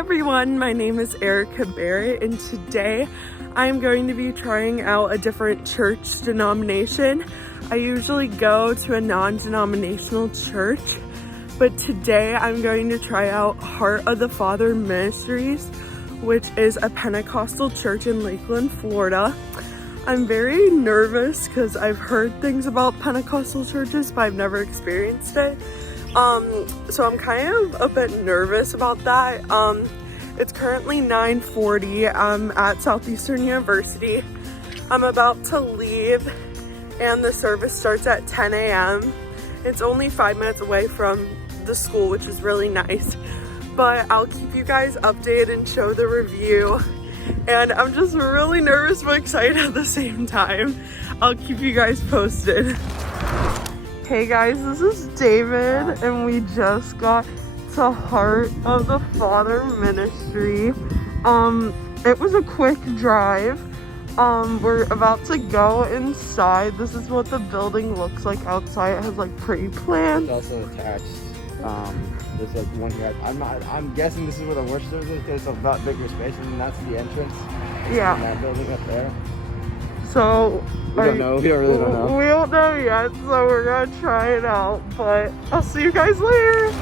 everyone, my name is Erica Barrett, and today I'm going to be trying out a different church denomination. I usually go to a non-denominational church, but today I'm going to try out Heart of the Father Ministries, which is a Pentecostal church in Lakeland, Florida. I'm very nervous because I've heard things about Pentecostal churches, but I've never experienced it. So I'm kind of a bit nervous about that. It's currently 9:40. I'm at Southeastern University. I'm about to leave and the service starts at 10 a.m. It's only 5 minutes away from the school, which is really nice. But I'll keep you guys updated and show the review. And I'm just really nervous but excited at the same time. I'll keep you guys posted. Hey guys, this is David, and we just got to Heart of the Father Ministry. It was a quick drive. We're about to go inside. This is what the building looks like outside. It has like pretty plants. It's also attached. There's like one here. I'm guessing this is where the worship is because it's a lot bigger space, and that's the entrance. Yeah. In that building up there. So we don't know. We really don't know. We don't know yet, so we're gonna try it out. But I'll see you guys later.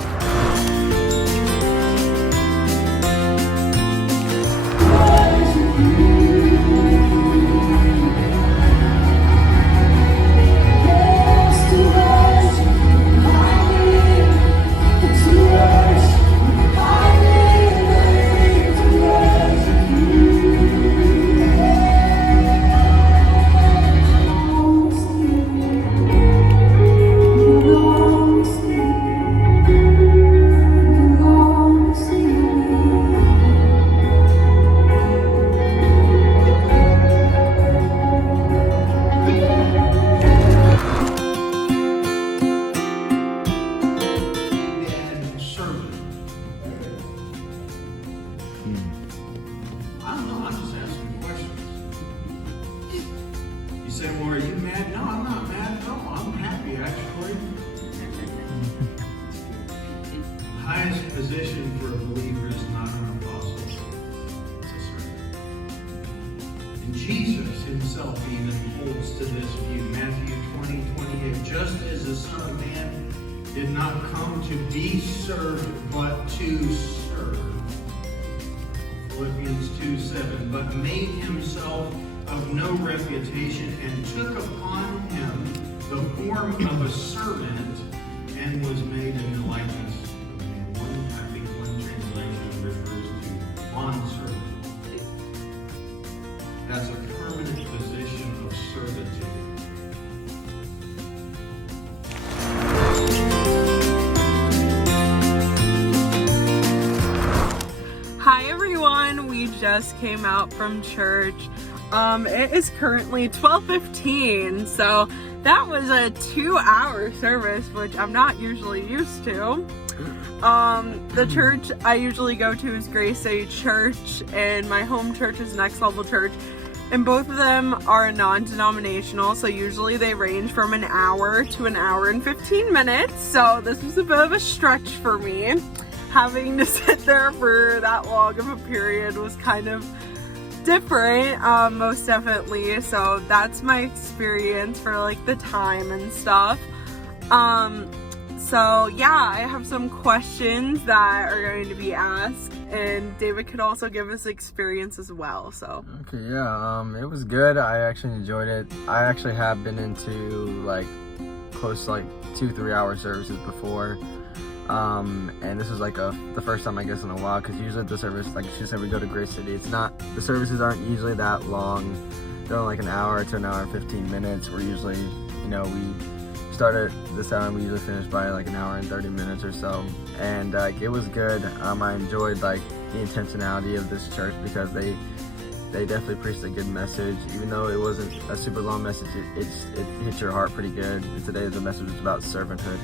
You say, well, are you mad? No, I'm not mad. No, I'm happy, actually. The highest position for a believer is not an apostle. It's a servant. And Jesus himself even holds to this view. Matthew 20:28. Just as the Son of Man did not come to be served, but to serve. Philippians 2:7. But made himself of no reputation, and took upon him the form of a servant, and was made in the likeness of man. I think one translation refers to bondservant. That's a permanent position of servitude. Hi everyone, we just came out from church. It is currently 12:15, so that was a 2-hour service, which I'm not usually used to. The church I usually go to is Grace Aid Church, and my home church is Next Level Church, and both of them are non-denominational, so usually they range from an hour to an hour and 15 minutes, so this was a bit of a stretch for me. Having to sit there for that long of a period was kind of different, most definitely. So that's my experience for like the time and stuff. So yeah, I have some questions that are going to be asked, and David could also give us experience as well. So okay, yeah, it was good. I actually enjoyed it. I actually have been into like close to like 2-3 hour services before. And this is like the first time I guess in a while, because usually the service, like she said, we go to Grace City. It's not, the services aren't usually that long. They're only like an hour to an hour and 15 minutes. We're usually, we start at this hour and we usually finish by like an hour and 30 minutes or so. And it was good. I enjoyed like the intentionality of this church because they definitely preached a good message. Even though it wasn't a super long message, it hit your heart pretty good. And today the message was about servanthood.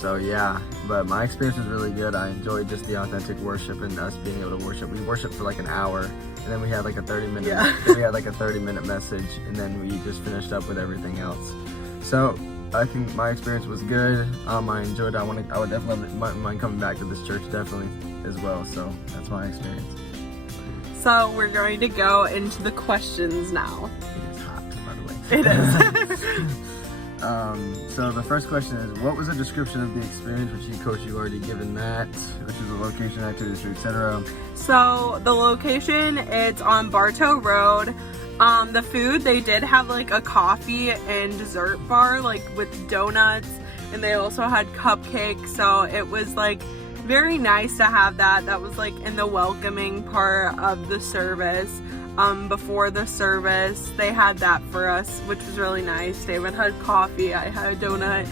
So yeah, but my experience was really good. I enjoyed just the authentic worship and us being able to worship. We worshiped for like an hour, and then we had like a 30-minute message, and then we just finished up with everything else. So I think my experience was good. I enjoyed it. I would definitely mind coming back to this church. Definitely, as well. So that's my experience. So we're going to go into the questions now. It is hot, by the way. It is. So the first question is, what was a description of the experience? Which you already given that, which is the location, activities, etc. So the location, it's on Bartow Road. The food, they did have like a coffee and dessert bar, like with donuts, and they also had cupcakes. So it was like very nice to have that. That was like in the welcoming part of the service. Before the service, they had that for us, which was really nice. David had coffee, I had a donut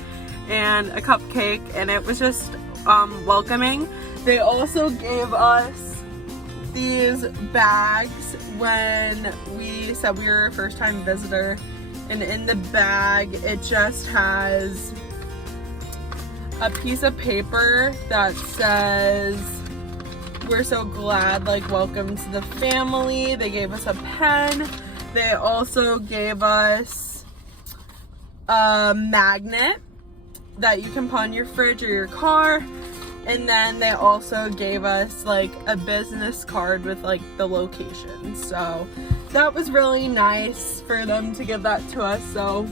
and a cupcake, and it was just welcoming. They also gave us these bags when we said we were a first-time visitor, and in the bag it just has a piece of paper that says, "We're so glad, like, welcome to the family." They gave us a pen. They also gave us a magnet that you can put on your fridge or your car. And then they also gave us like a business card with like the location. So that was really nice for them to give that to us. So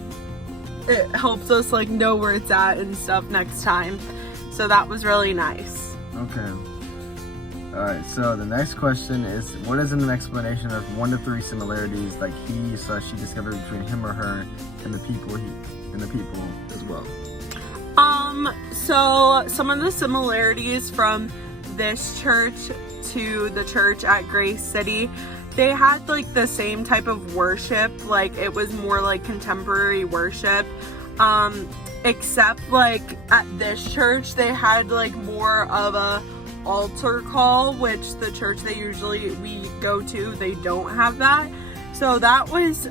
it helps us like know where it's at and stuff next time. So that was really nice. Okay. Alright, so the next question is, what is an explanation of 1 to 3 similarities like he/she discovered between him or her and the people as well? So some of the similarities from this church to the church at Grace City, they had like the same type of worship, like it was more like contemporary worship, except like at this church they had like more of a altar call, which the church we go to, they don't have that. So that was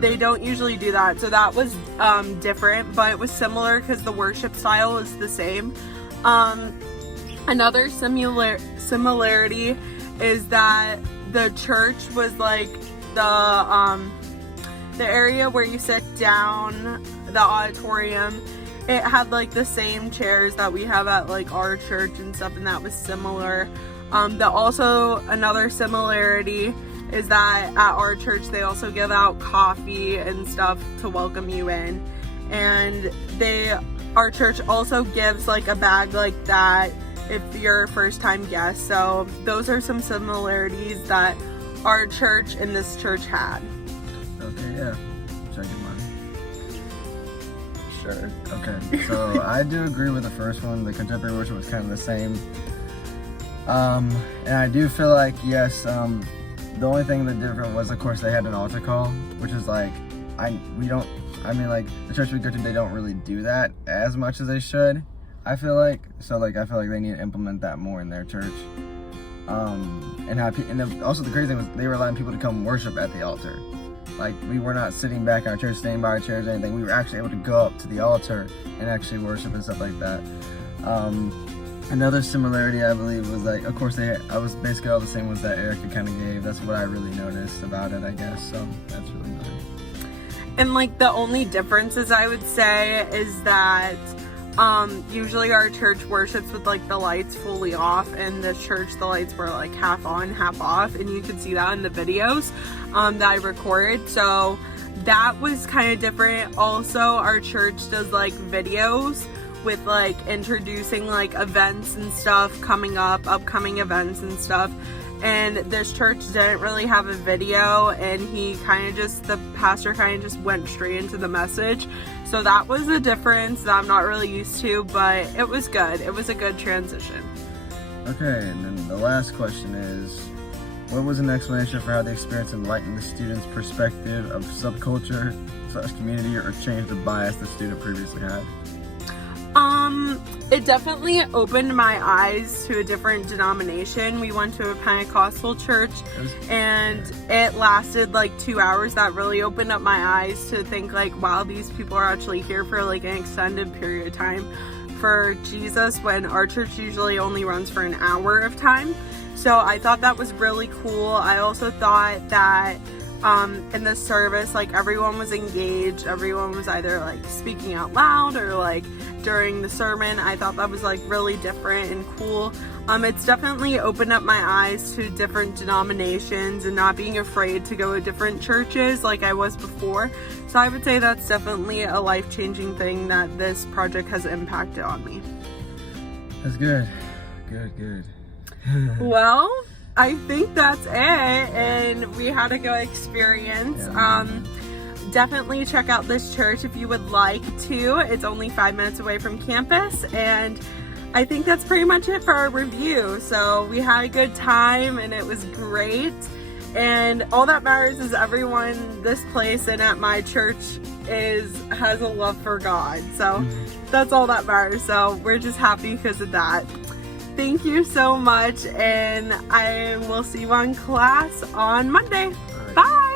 they don't usually do that. So that was different, but it was similar because the worship style is the same. Another similarity is that the church was like the area where you sit down, the auditorium, it had like the same chairs that we have at like our church and stuff, and that was similar. Also another similarity is that at our church they also give out coffee and stuff to welcome you in, and our church also gives like a bag like that if you're a first-time guest. So those are some similarities that our church and this church had. Okay, yeah. Check your mind. Sure. Okay, so I do agree with the first one. The contemporary worship was kind of the same. And I do feel like, yes, the only thing that different was, of course, they had an altar call, which is like, the church we go to, they don't really do that as much as they should, I feel like. So like, I feel like they need to implement that more in their church. Also the crazy thing was they were allowing people to come worship at the altar. Like, we were not sitting back in our church, staying by our chairs or anything. We were actually able to go up to the altar and actually worship and stuff like that. Another similarity, I believe, was like, of course, I was basically all the same ones that Erica kind of gave. That's what I really noticed about it, I guess. So that's really nice. And like the only differences I would say is that usually our church worships with like the lights fully off, and this church the lights were like half on, half off, and you could see that in the videos that I recorded. So that was kind of different. Also, our church does like videos with like introducing like events and stuff coming up, upcoming events and stuff. And this church didn't really have a video, and the pastor kind of just went straight into the message. So that was a difference that I'm not really used to, but it was good. It was a good transition. Okay, and then the last question is, what was an explanation for how the experience enlightened the student's perspective of subculture/community, or changed the bias the student previously had? It definitely opened my eyes to a different denomination. We went to a Pentecostal church, and it lasted like 2 hours. That really opened up my eyes to think like, wow, these people are actually here for like an extended period of time for Jesus, when our church usually only runs for an hour of time. So I thought that was really cool. I also thought that in the service, like, everyone was engaged. Everyone was either like speaking out loud or like during the sermon. I thought that was like really different and cool. It's definitely opened up my eyes to different denominations and not being afraid to go to different churches like I was before. So I would say that's definitely a life-changing thing that this project has impacted on me. That's good. Good. Well, I think that's it, and we had a good experience. Yeah. Definitely check out this church if you would like to. It's only 5 minutes away from campus, and I think that's pretty much it for our review. So we had a good time and it was great, and all that matters is everyone this place and at my church has a love for God. So that's all that matters. So we're just happy because of that. Thank you so much, and I will see you on class on Monday. All right. Bye.